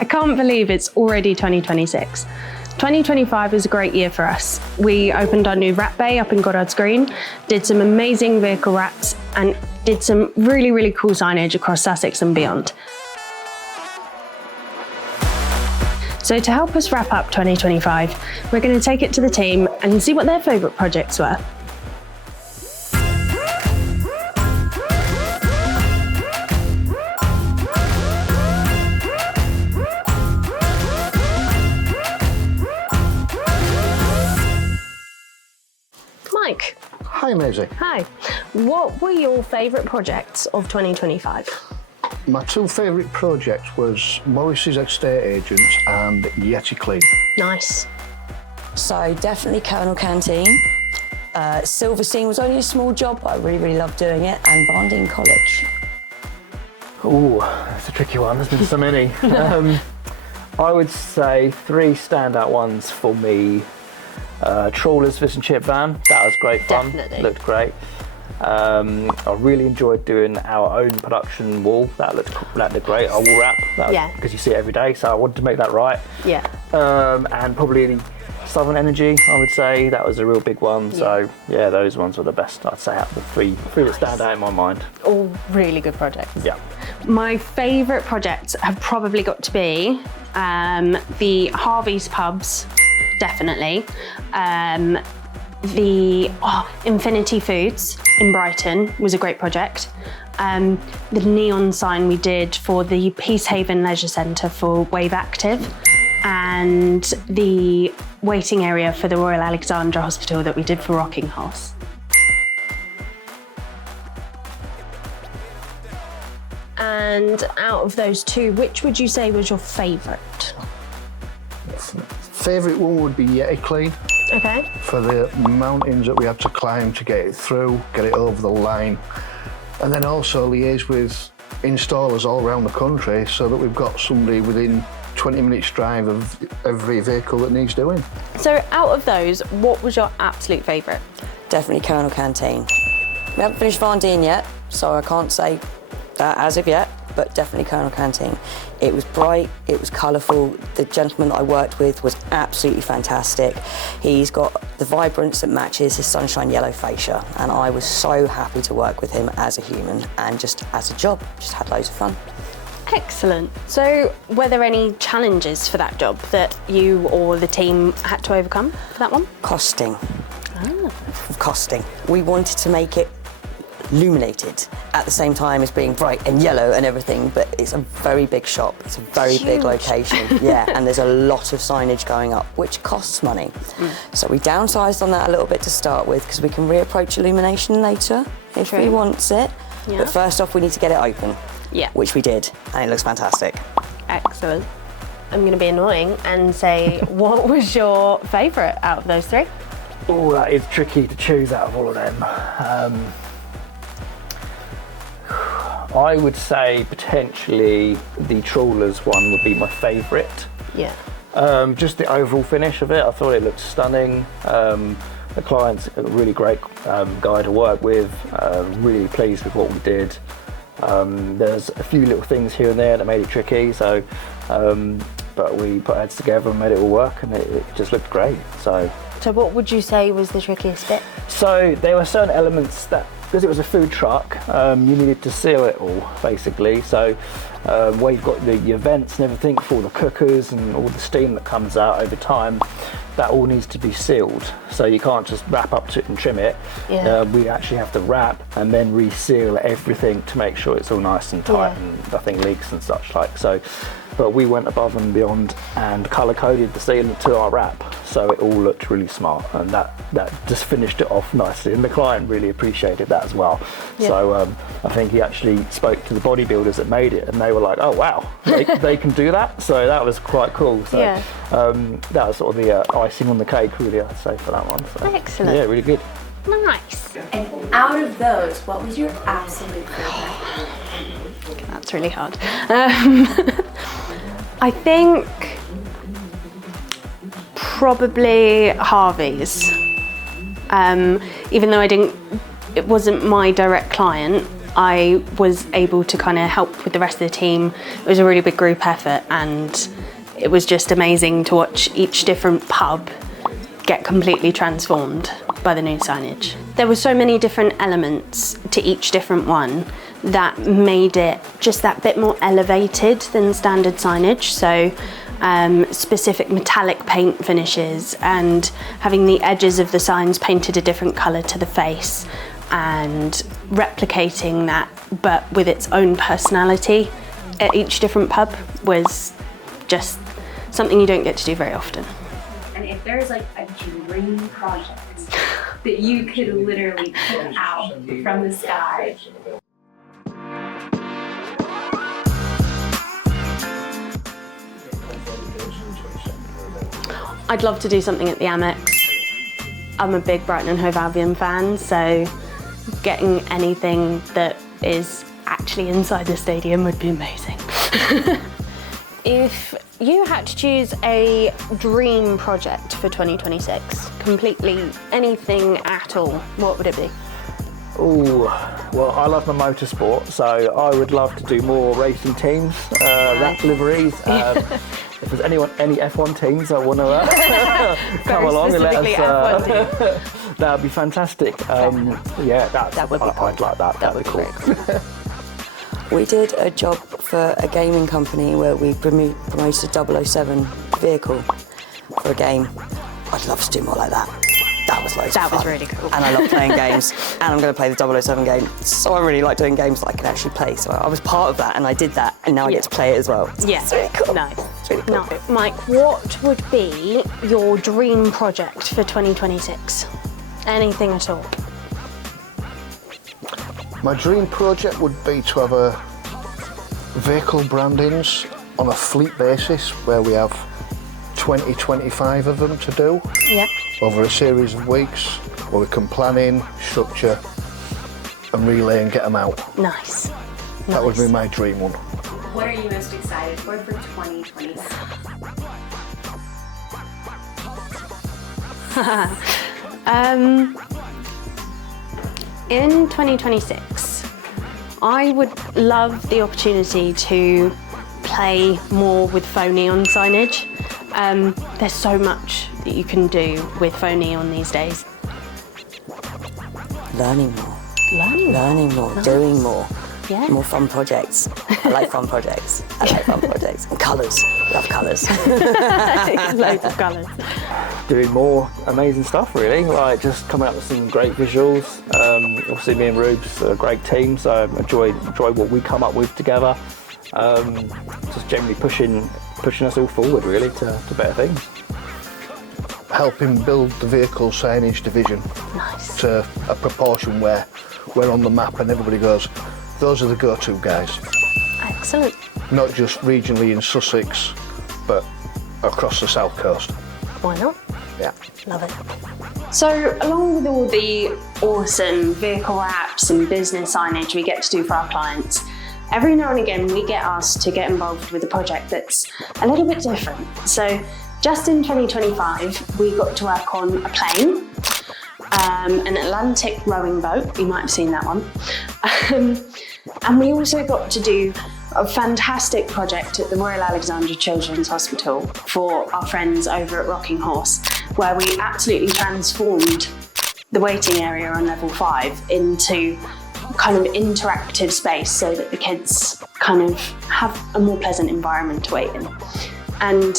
I can't believe it's already 2026. 2025 is a great year for us. We opened our new wrap bay up in Goddard's Green, did some amazing vehicle wraps, and did some really, really cool signage across Sussex and beyond. So to help us wrap up 2025, we're going to take it to the team and see what their favourite projects were. Mike. Hi Maisie. Hi. What were your favourite projects of 2025? My two favourite projects was Morris's Estate Agents and Yeti Clean. Nice. So definitely Colonel Canteen. Silverstein was only a small job, but I really, really loved doing it. And Varndine College. Ooh, that's a tricky one. There's been so many. I would say 3 standout ones for me. Trawler's Fish and Chip van. That was great fun. Definitely. Looked great. I really enjoyed doing our own production wall. That looked great. Our wall wrap. Because you see it every day, so I wanted to make that right. Yeah. And probably Southern Energy, I would say. That was a real big one. So yeah, those ones were the best, I'd say, out of the three that stand out in my mind. All really good projects. Yeah. My favourite projects have probably got to be the Harvey's pubs, definitely. The Infinity Foods in Brighton was a great project. The neon sign we did for the Peacehaven Leisure Centre for Wave Active, and the waiting area for the Royal Alexandra Hospital that we did for Rocking Horse. And out of those two, which would you say was your favourite? Favourite one would be Yeti Clean. Okay. For the mountains that we had to climb to get it through, get it over the line. And then also liaise with installers all around the country so that we've got somebody within 20 minutes drive of every vehicle that needs doing. So out of those, what was your absolute favourite? Definitely Colonel Canteen. We haven't finished Varndine yet, so I can't say that as of yet, but definitely Colonel Canteen. It was bright, it was colourful. The gentleman that I worked with was absolutely fantastic. He's got the vibrance that matches his sunshine yellow fascia, and I was so happy to work with him as a human and just as a job. Just had loads of fun. Excellent. So were there any challenges for that job that you or the team had to overcome for that one? Costing. Costing. We wanted to make it illuminated at the same time as being bright and yellow and everything, but it's a very big shop, it's a very big location, and there's a lot of signage going up, which costs money. So we downsized on that a little bit to start with, because we can reapproach illumination later if he wants it. But first off, we need to get it open, which we did, and it looks fantastic. Excellent. I'm going to be annoying and say, what was your favourite out of those 3? Oh, that is tricky to choose out of all of them. I would say potentially the Trawlers one would be my favourite. Yeah. Just the overall finish of it, I thought it looked stunning. The client's a really great guy to work with. Really pleased with what we did. There's a few little things here and there that made it tricky, so but we put heads together and made it all work, and it just looked great. So what would you say was the trickiest bit? So there were certain elements that, because it was a food truck, you needed to seal it all, basically. So where you've got the vents and everything for all the cookers and all the steam that comes out over time, that all needs to be sealed. So you can't just wrap up to it and trim it. We actually have to wrap and then reseal everything to make sure it's all nice and tight and nothing leaks and such like. So, but we went above and beyond and colour coded the sealant to our wrap, so it all looked really smart, and that just finished it off nicely, and the client really appreciated that as well. So I think he actually spoke to the bodybuilders that made it, and they were like, oh wow, they can do that. So that was quite cool. So that was sort of the icing on the cake, really, I'd say, for that one. So, excellent. Yeah, really good. Nice. And out of those, what was your absolute favorite? That's really hard. I think probably Harvey's. Even though it wasn't my direct client, I was able to kind of help with the rest of the team. It was a really big group effort, and it was just amazing to watch each different pub get completely transformed by the new signage. There were so many different elements to each different one that made it just that bit more elevated than standard signage. So specific metallic paint finishes and having the edges of the signs painted a different colour to the face, and replicating that but with its own personality at each different pub was just something you don't get to do very often. And if there's like a dream project that you could literally pull out from the sky, I'd love to do something at the Amex. I'm a big Brighton and Hove Albion fan, so getting anything that is actually inside the stadium would be amazing. If you had to choose a dream project for 2026, completely anything at all, what would it be? Oh, well, I love my motorsport, so I would love to do more racing teams, wrap liveries. If there's any F1 teams that want to come along and let us, that would be fantastic. Yeah, that would be cool. I'd like that. That would be cool. We did a job for a gaming company where we promoted a 007 vehicle for a game. I'd love to do more like that. That was loads of fun. That was really cool. And I love playing games, and I'm going to play the 007 game. So I really like doing games that I can actually play. So I was part of that, and I did that, and now I get to play it as well. Yeah, it's really cool. Nice. It's really cool. No. Mike, what would be your dream project for 2026? Anything at all? My dream project would be to have a vehicle brandings on a fleet basis where we have 20, 25 of them to do. Yep. Over a series of weeks where we can plan in, structure and relay and get them out. Nice. That would be my dream one. what are you most excited for 2026? In 2026, I would love the opportunity to play more with faux neon signage. There's so much that you can do with faux neon these days. Learning more. Learning more. Nice. Doing more. Yeah. More fun projects. I like fun projects. And colours. Love colours. Loads of colours. Doing more amazing stuff, really, like just coming up with some great visuals. Obviously me and Rubes are a great team, so I enjoy what we come up with together. Just generally pushing us all forward, really, to better things. Helping build the vehicle signage division to a proportion where we're on the map and everybody goes, those are the go-to guys. Excellent. Not just regionally in Sussex, but across the south coast. Why not? Yeah. Love it. So, along with all the awesome vehicle wraps and business signage we get to do for our clients, every now and again we get asked to get involved with a project that's a little bit different. So, just in 2025, we got to work on a plane, an Atlantic rowing boat, you might have seen that one, and we also got to do a fantastic project at the Royal Alexandra Children's Hospital for our friends over at Rocking Horse, where we absolutely transformed the waiting area on level 5 into kind of interactive space so that the kids kind of have a more pleasant environment to wait in. And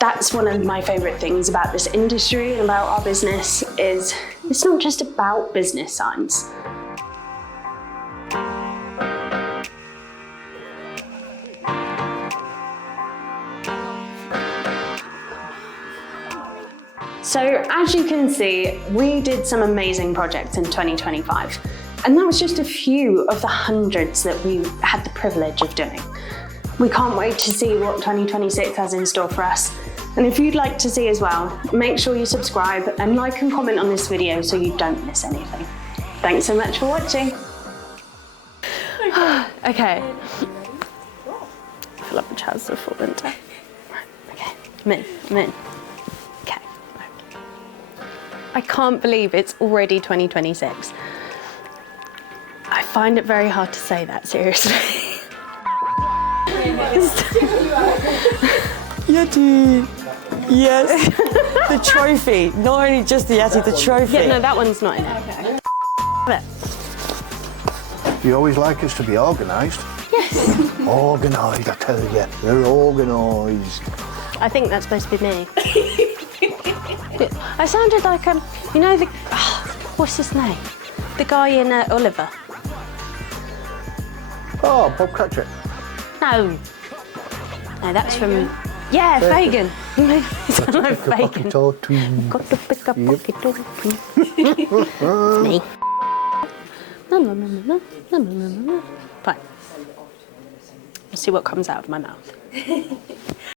that's one of my favourite things about this industry and about our business is it's not just about business signs. So as you can see, we did some amazing projects in 2025, and that was just a few of the hundreds that we had the privilege of doing. We can't wait to see what 2026 has in store for us. And if you'd like to see as well, make sure you subscribe and like and comment on this video so you don't miss anything. Thanks so much for watching. Okay. I feel like my trousers are falling down. Okay, I'm in. Okay. I can't believe it's already 2026. I find it very hard to say that, seriously. Yeti. Yes. The trophy. Not only just the Yeti, the trophy. Yeah, no, that one's not in it. But You always like us to be organised. yes. Organised, I tell you. They're organised. I think that's supposed to be me. I sounded like, you know, what's his name? The guy in Oliver. Oh, Bob Cratchit. No. No, that's from... Yeah, Fagin. You sound like Fagin. Got to pick up pocket or two. It's me. No. Fine. We'll see what comes out of my mouth.